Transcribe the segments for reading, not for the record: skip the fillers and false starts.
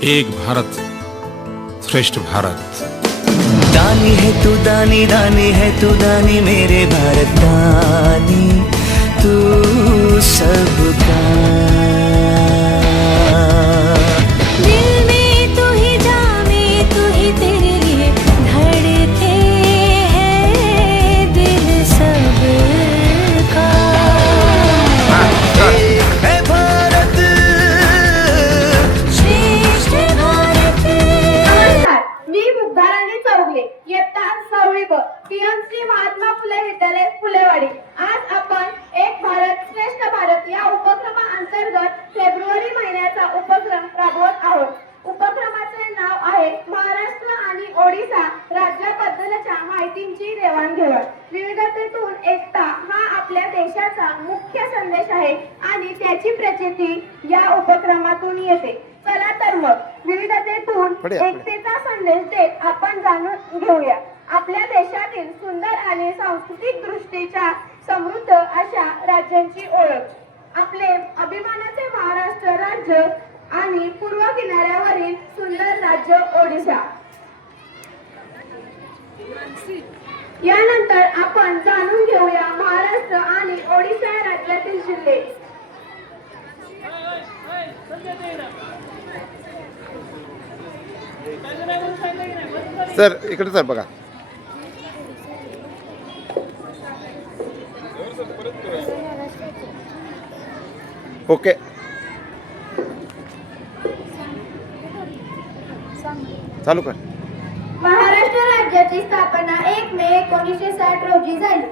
एक भारत श्रेष्ठ भारत। दानी है तू दानी, दानी है तू दानी, मेरे भारत दानी तू सबका। दिल में तू ही जाने, तू ही तेरे लिए धड़के है दिल सबका। है भारत श्रेष्ठ भारत। नमस्कार, मी मुग्धाराणी चौगले, इयत्ता 6वी ब, पीएमसी महात्मा फुले विद्यालय फुलेवाडी। आज आपण एक भारत श्रेष्ठ भारत या उपक्रमाअंतर्गत फेब्रुवारी महिन्याचा उपक्रम राबवत आहोत। उपक्रमाचे नाव आहे महाराष्ट्र आणि ओडिशा राज्याबद्दलच्या माहितींची देवाणघेवाण। विविधतेतून एकता हा आपल्या देशाचा मुख्य संदेश आहे आणि त्याची प्रचिती या उपक्रमातून येते। चला तर मग विविधतेतून एकतेचा संदेश देत आपण जाणून घेऊया आपल्या देशातील सुंदर आणि सांस्कृतिक दृष्टीच्या समृद्ध अशा राज्यांची ओळख। आपले अभिमानाचे महाराष्ट्र राज्य आणि पूर्व किनाऱ्यावरील सुंदर राज्य ओडिशा। यानंतर आपण जाणून घेऊया महाराष्ट्र आणि ओडिशा राज्यातील जिल्हे। सर इकडे सर बघा। ओके चालू कर। महाराष्ट्र राज्याची स्थापना 1 मे 1960 रोजी झाली।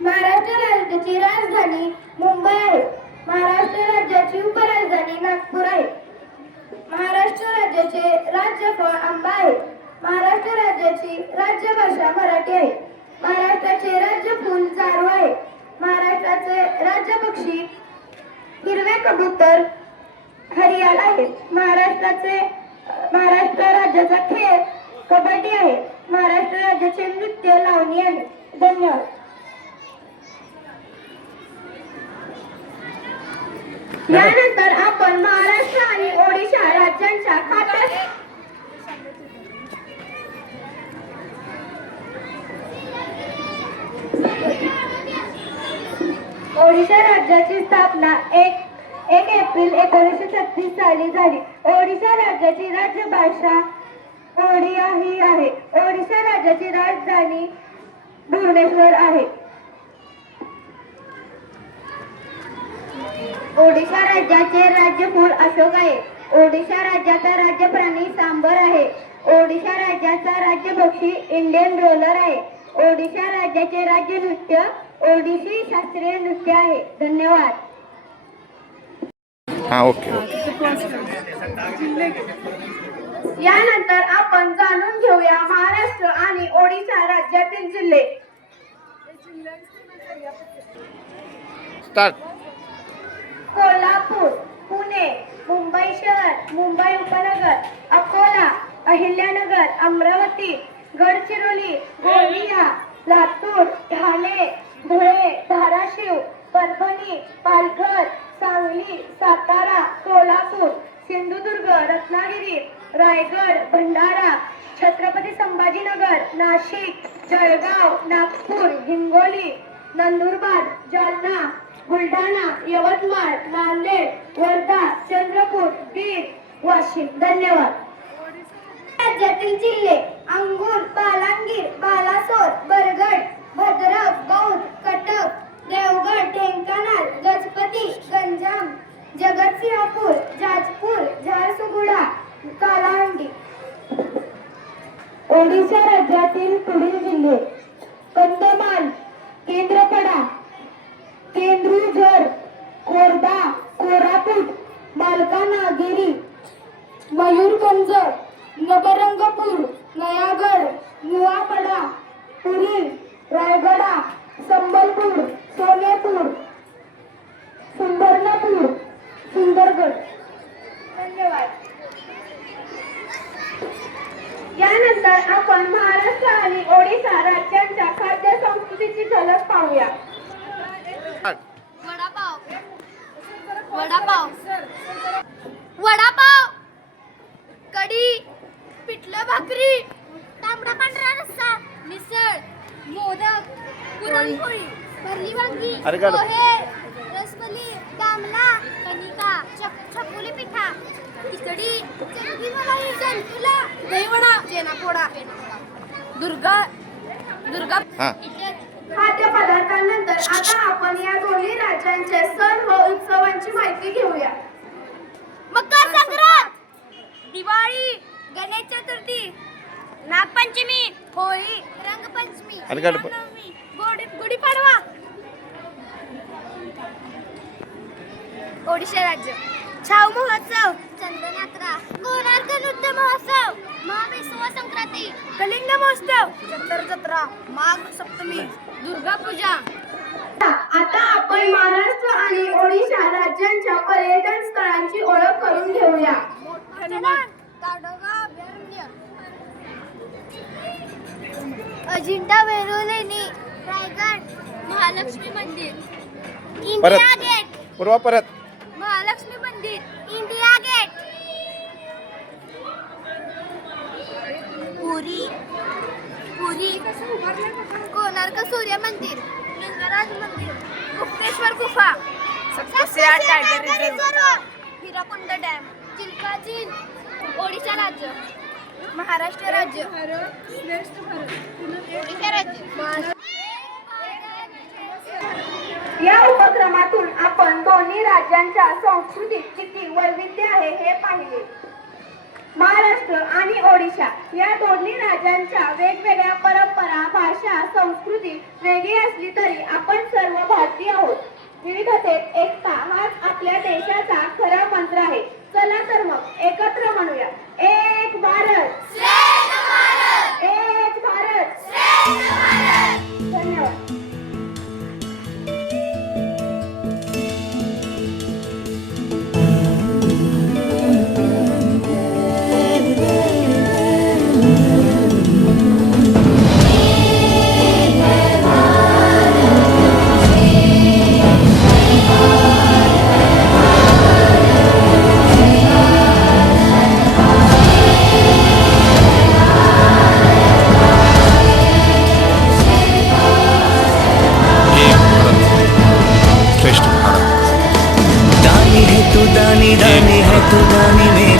महाराष्ट्र राज्याची राजधानी मुंबई आहे। महाराष्ट्र राज्याची उपराजधानी नागपूर आहे। महाराष्ट्र राज्याचे राज्यफळ आंबा आहे। महाराष्ट्र राज्याची राज्यभाषा मराठी आहे। महाराष्ट्राचे राज्यफूल जारू आहे। महाराष्ट्राचे राज्यपक्षी हिरवे कबूतर हरियाल आहे। महाराष्ट्र राज्याचा खेळ कबड्डी आहे। महाराष्ट्र राज्याचे नृत्य लावणी आहे। धन्यवाद। यानंतर आपण महाराष्ट्र आणि ओडिशा राज्यांच्या खात्यात ओडिशा राज्याची स्थापना 1 एप्रिल 1936 साली झाली। ओडिशा राज्याची राज्यभाषा ओडिया ही आहे। ओडिशा राज्याची राजधानी भुवनेश्वर आहे। ओडिशा राज्याचे राज्यफूल अशोक आहे। ओडिशा राज्याचा राज्य प्राणी सांबर आहे। ओडिशा राज्याचा राज्यपक्षी इंडियन रोलर आहे। ओडिशा राज्याचे राज्य नृत्य ओडिशी शास्त्रीय नृत्य आहे। धन्यवाद। हाँ ओके। यानंतर आपण जाणून घेऊया महाराष्ट्र आणि ओडिशा राज्यातील जिल्हे। स्टार्ट। कोल्हापूर, पुणे, मुंबई शहर, मुंबई उपनगर, अकोला, अहिल्यानगर, अमरावती, गडचिरोली, गोंदिया, लातूर, ठाणे, धुळे, धाराशिव, परभणी, पालघर, सांगली, सातारा, सोलापूर, सिंधुदुर्ग, रत्नागिरी, रायगड, भंडारा, छत्रपती संभाजीनगर, नाशिक, जळगाव, नागपूर, हिंगोली, नंदुरबार, जालना, बुलढाणा, यवतमाळ, नांदेड, वर्धा, चंद्रपूर, बीड, वाशिम। धन्यवाद। राज्यातील जिल्हे अंगूर, बालांगीर, बालासोर, बरगड, भद्रक, बौद्ध, कटक, देवगड, ढेंकानाल, गजपती, गंजाम, जगतसिंहपूर, जाजपूर, झारसुगुडा, कालाहंडी। ओडिशा राज्यातील पुढील जिल्हे कंधमाल, केंद्रपडा, केंद्रुझर, खोर्धा, कोरापुट, मालकानगिरी, मयूरभंज, नबरंगपूर, नयागड, नुआपडा, पुरी, रायगडा, संबलपूर, सोनेपूर, सुंदरनपूर, सुंदरगड। धन्यवाद। यानंतर आपण महाराष्ट्र आणि ओडिशा राज्यांच्या खाद्य संस्कृतीची झलक पाहूया। वडापाव, वडापाव, वडापाव, भाकरी, तांबडा पांढरा रस्सा, मिसळ, मोदक, पुरणपोळी, भरली वांगी, अरे गाड. पोहे, रसमलाई, दामला, कणिका, चकुली पिठा, खिचडी, चटणी मलाई, जलफुला, दहीवडा, चेनापोडा, दुर्गा हां खाद्यपदार्थांनंतर आता आपण या दोन्ही राज्यांचे सण व उत्सवांची माहिती घेऊया. मकर संक्रांत, दिवाळी, गणेश चतुर्थी, नागपंचमी, होळी, रंगपंचमी, अरे गाड. रामनवमी, गुढीपाडवा. ओडिशा राज्य, छाऊ महोत्सव, चंदन यात्रा, कोणार्क नृत्य महोत्सव, महाबैसवा संक्रांती, कलिंग महोत्सव, जत्तर जत्रा, माघ सप्तमी, दुर्गा पूजा. आता आपण महाराष्ट्र आणि ओडिशा राज्यांच्या पर्यटन स्थळांची ओळख करून घेऊया. ताडोबा अभयारण्य, अजिंठा वेरूळ लेणी, रायगड, महालक्ष्मी मंदिर, इंडिया गेट, पूर्वा परत. महालक्ष्मी मंदिर, इंडिया गेट, पुरी कोणार्क सूर्य मंदिर, लिंगराज मंदिर, गुप्तेश्वर गुफा, Saptashrungi tiger reserve, Hirakud dam, Chilka झील. ओडिशा राज्य, महाराष्ट्र राज्य, ओडिशा राज्य. या उपक्रमातून आपण दोन्ही राज्यांच्या संस्कृतीत किती वैविध्य आहे हे पाहिले. महाराष्ट्र आणि ओडिशा या दोन्ही राज्यांच्या वेगवेगळ्या परंपरा, भाषा, संस्कृती वेगळी असली तरी आपण सर्व भारतीय आहोत. विविधतेत एकता हाच आपल्या देशाचा खरा मंत्र आहे. चला तर मग एकत्र म्हणूया, एक भारत श्रेष्ठ भारत, एक भारत श्रेष्ठ भारत. धन्यवाद. श्रेष्ठ भारत. दानी है तू दानी, दानी है तू दानी मेरे